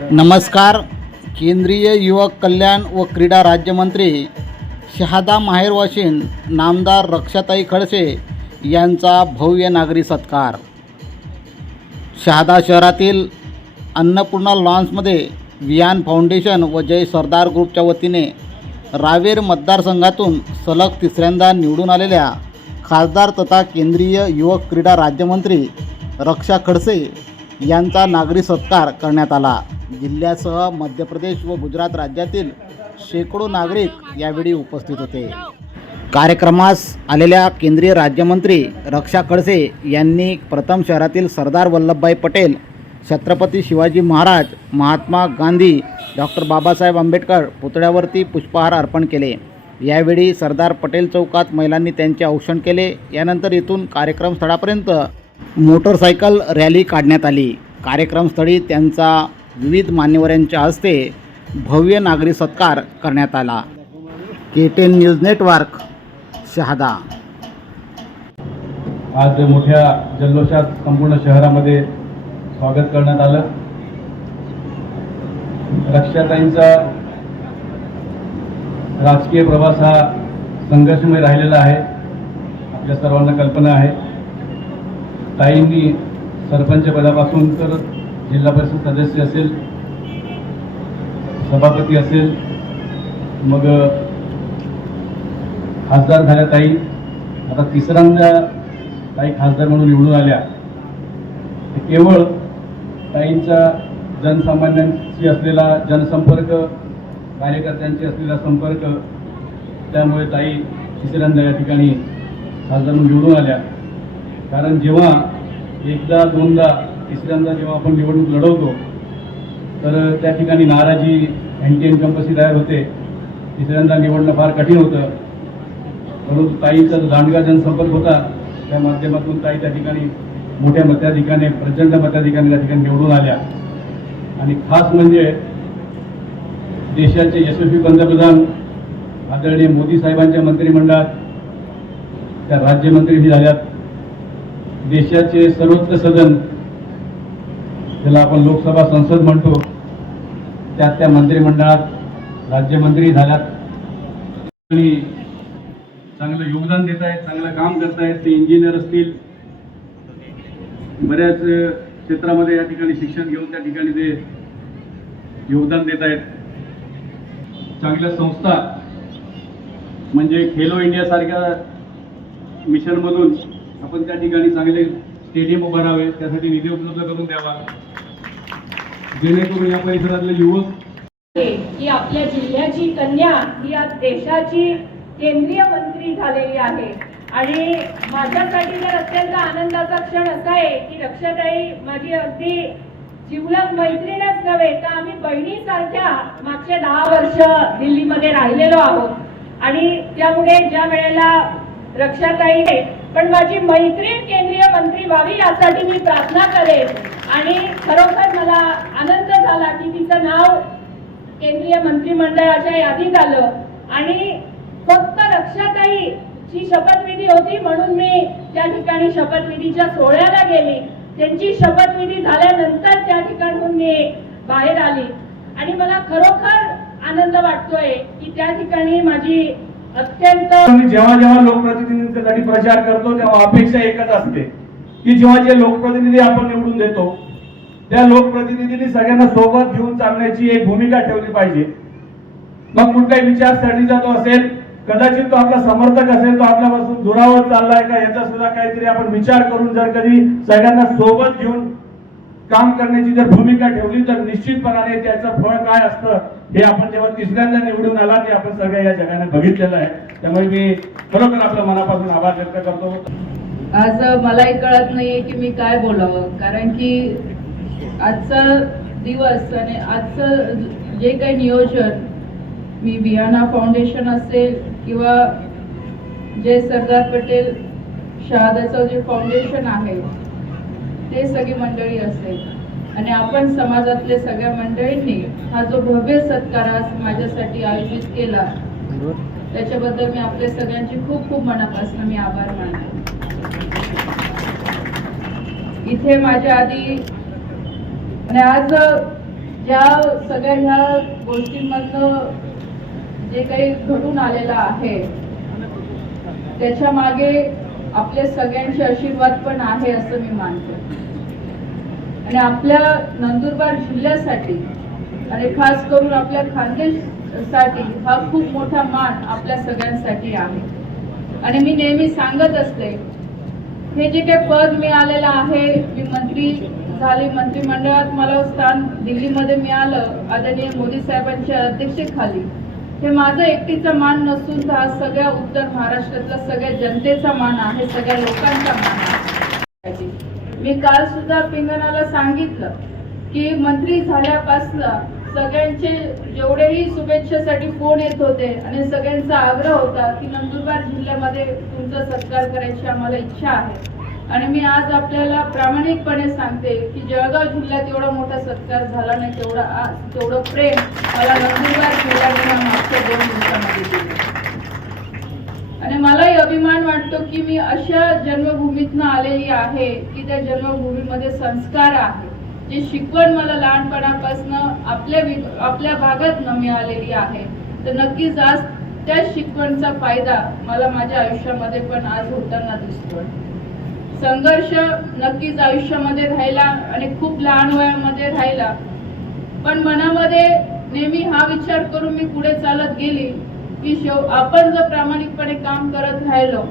नमस्कार. केंद्रीय युवक कल्याण व क्रीडा राज्यमंत्री शहादा माहेर वाशिन नामदार रक्षाताई खडसे यांचा भव्य नागरी सत्कार. शहादा शहरातील अन्नपूर्णा लॉन्समध्ये वियान फाउंडेशन व जय सरदार ग्रुपच्या वतीने रावेर मतदारसंघातून सलग तिसऱ्यांदा निवडून आलेल्या खासदार तथा केंद्रीय युवक क्रीडा राज्यमंत्री रक्षा खडसे यांचा नागरी सत्कार करण्यात आला. जिल्ह्यासह मध्य प्रदेश व गुजरात राज्यातील शेकडो नागरिक यावेळी उपस्थित होते. कार्यक्रमास आलेल्या केंद्रीय राज्यमंत्री रक्षा खडसे यांनी प्रथम शहरातील सरदार वल्लभभाई पटेल छत्रपती शिवाजी महाराज महात्मा गांधी डॉक्टर बाबासाहेब आंबेडकर पुतळ्यावरती पुष्पहार अर्पण केले. यावेळी सरदार पटेल चौकात महिलांनी त्यांचे औक्षण केले. यानंतर इथून कार्यक्रमस्थळापर्यंत मोटरसायकल रॅली काढण्यात आली. कार्यक्रमस्थळी त्यांचा विविध मान्यवरांच्या हस्ते भव्य नागरी सत्कार करण्यात आला. K ten news network Shahada. आज मोठ्या जल्लोषात संपूर्ण शहरामध्ये स्वागत करण्यात आलं. रक्षाताईंचा राजकीय प्रवास हा संघर्षमय राहिलेला आहे. आपल्या सर्वांना कल्पना आहे. ताईंनी सरपंच पदापासून तर जिल्हा परिषद सदस्य असेल सभापती असेल मग खासदार झाल्या ताई. आता तिसऱ्यांदा ताई खासदार म्हणून निवडून आल्या. केवळ ताईंचा जनसामान्यांशी असलेला जनसंपर्क कार्यकर्त्यांशी असलेला संपर्क त्यामुळे ताई तिसऱ्यांदा या ठिकाणी खासदार म्हणून निवडून आल्या. कारण जेव्हा एकदा दोनदा तिसऱ्यांदा जेव्हा आपण निवडणूक लढवतो तर त्या ठिकाणी नाराजी अँटी इन्कम्पसी तयार होते. तिसऱ्यांदा निवडणं फार कठीण होतं. परंतु ताईचा जो दांडगा जनसंपर्क होता त्या माध्यमातून ताई त्या ठिकाणी मोठ्या मताधिकाने प्रचंड मताधिकाने त्या ठिकाणी निवडून आल्या. आणि खास म्हणजे देशाचे यशस्वी पंतप्रधान आदरणीय मोदी साहेबांच्या मंत्रिमंडळात त्या राज्यमंत्री झाल्यात. देशाचे सर्वोच्च सदन ज्याला आपण लोकसभा संसद म्हणतो त्यात त्या मंत्रिमंडळात राज्यमंत्री झाल्यात. आणि चांगलं योगदान देत आहेत चांगलं काम करतायत ते इंजिनियर असतील. बऱ्याच क्षेत्रामध्ये या ठिकाणी शिक्षण घेऊन त्या ठिकाणी ते योगदान देत आहेत. चांगल्या संस्था म्हणजे खेलो इंडिया सारख्या मिशनमधून आपण त्या ठिकाणी चांगले स्टेडियम उभारावे त्यासाठी निधी उपलब्ध करून द्यावा. जेणेकरून या परिसरातले युवक की आपल्या जिल्ह्याची कन्या ही आज देशाची केंद्रीय मंत्री झालेली आहे. आणि माझ्यासाठी तर अत्यंत आनंदाचा क्षण असा आहे की रक्षाताई माझी अगदी जिवलग मैत्रीणच नव्हे तर आम्ही बहिणीसारख्या मागचे दहा वर्ष दिल्लीमध्ये राहिलेलो आहोत. आणि त्यामुळे ज्या वेळेला रक्षाताई पण माझी मैत्रीण केंद्रीय मंत्री व्हावी यासाठी मी प्रार्थना करेन. आणि खरोखर मला आनंद झाला की तिचं नाव केंद्रीय मंत्रिमंडळाच्या यादीत आलं. आणि फक्त रक्षाताई ची शपथविधी होती म्हणून मी त्या ठिकाणी शपथविधीच्या सोहळ्याला गेली. त्यांची शपथविधी झाल्यानंतर त्या ठिकाणून मी बाहेर आली. आणि मला खरोखर आनंद वाटतोय की त्या ठिकाणी माझी अत्यंत आणि जेव्हा जेव्हा लोकप्रतिनिधींसाठी प्रचार करतो तेव्हा अपेक्षा एकच असते की जेव्हा जे लोकप्रतिनिधी आपण निवडून देतो त्या लोकप्रतिनिधींनी सगळ्यांना सोबत घेऊन चालण्याची एक भूमिका ठेवली पाहिजे. मग कुठल्याही विचारसरणीचा तो असेल कदाचित तो आपला समर्थक असेल तो आपल्यापासून दुरावत चाललाय का याचा सुद्धा काहीतरी आपण विचार करून जर कधी सगळ्यांना सोबत घेऊन काम करण्याची जर भूमिका ठेवली तर निश्चितपणाने त्याचं फळ काय असतं हे आपण जेव्हा तिसऱ्यांदा निवडून आला ते आपण सगळ्या या जगाने बघितलेलं आहे. त्यामुळे मी खरोखर आपल्या मनापासून आभार व्यक्त करतो. आज मलाही कळत नाहीये की मी काय बोलावं कारण की आजचा दिवस आणि आजचं जे काही नियोजन मी बियाणा फाउंडेशन असेल किंवा जे सरदार पटेल शहादाचं जे फाउंडेशन आहे ते सगळी मंडळी असेल. आणि आपण समाजातले सगळ्या मंडळींनी हा जो भव्य सत्कार आज माझ्यासाठी आयोजित केला त्याच्याबद्दल मी आपल्या सगळ्यांची खूप खूप मनापासून मी आभार मानते. इथे माझ्या आधी आणि आज ज्या सगळ्या ह्या गोष्टींमधनं जे काही घडून आलेलं आहे त्याच्यामागे आपल्या सगळ्यांचे आशीर्वाद पण आहे असं मी मानते. आणि आपल्या नंदुरबार जिल्ह्यासाठी आणि खास करून आपल्या खानदेशसाठी हा खूप मोठा मान आपल्या सगळ्यांसाठी आहे. आणि मी नेहमी सांगत असते हे जे काही पद मिळालेलं आहे मी मंत्री झाले मंत्रिमंडळात मला स्थान दिल्लीमध्ये मिळालं आदरणीय मोदी साहेबांच्या अध्यक्षतेखाली. हे माझं एकटीचा मान नसून तर हा सगळ्या उत्तर महाराष्ट्रातल्या सगळ्या जनतेचा मान आहे सगळ्या लोकांचा मान आहे. मी काल सुद्धा पिंगणाला सांगितलं की मंत्री झाल्यापासनं सगळ्यांचे जेवढेही शुभेच्छेसाठी फोन येत होते आणि सगळ्यांचा आग्रह होता की नंदुरबार जिल्ह्यामध्ये तुमचा सत्कार करायची आम्हाला इच्छा आहे. आणि मी आज आपल्याला प्रामाणिकपणे सांगते की जळगाव जिल्ह्यात एवढा मोठा सत्कार झाला नाही तेवढा आज तेवढं प्रेम मला नंदुरबार जिल्ह्याने मागच्या दोन दिवसामध्ये दिले. आणि मलाही अभिमान वाटतो की मी अशा जन्मभूमीतनं आलेली आहे की त्या जन्मभूमीमध्ये संस्कार आहे जी शिकवण मला लहानपणापासून आपल्या वि- आपल्या भागात मिळालेली आहे. तर नक्कीच आज त्या शिकवणचा फायदा मला माझ्या आयुष्यामध्ये पण आज होताना दिसतोय. संघर्ष नक्कीच आयुष्यामध्ये राहिला आणि खूप लहान वयामध्ये राहिला. पण मनामध्ये नेहमी हा विचार करून मी पुढे चालत गेली की शेव आपण जर प्रामाणिकपणे काम करत राहिलो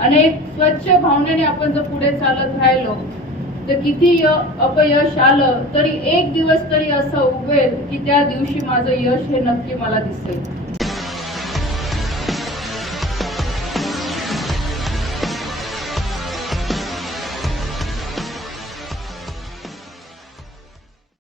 आणि एक स्वच्छ भावनेने आपण जर पुढे चालत राहिलो तर किती य- अपयश आलं तरी एक दिवस तरी असं उगवेल की त्या दिवशी माझं यश हे नक्की मला दिसेल.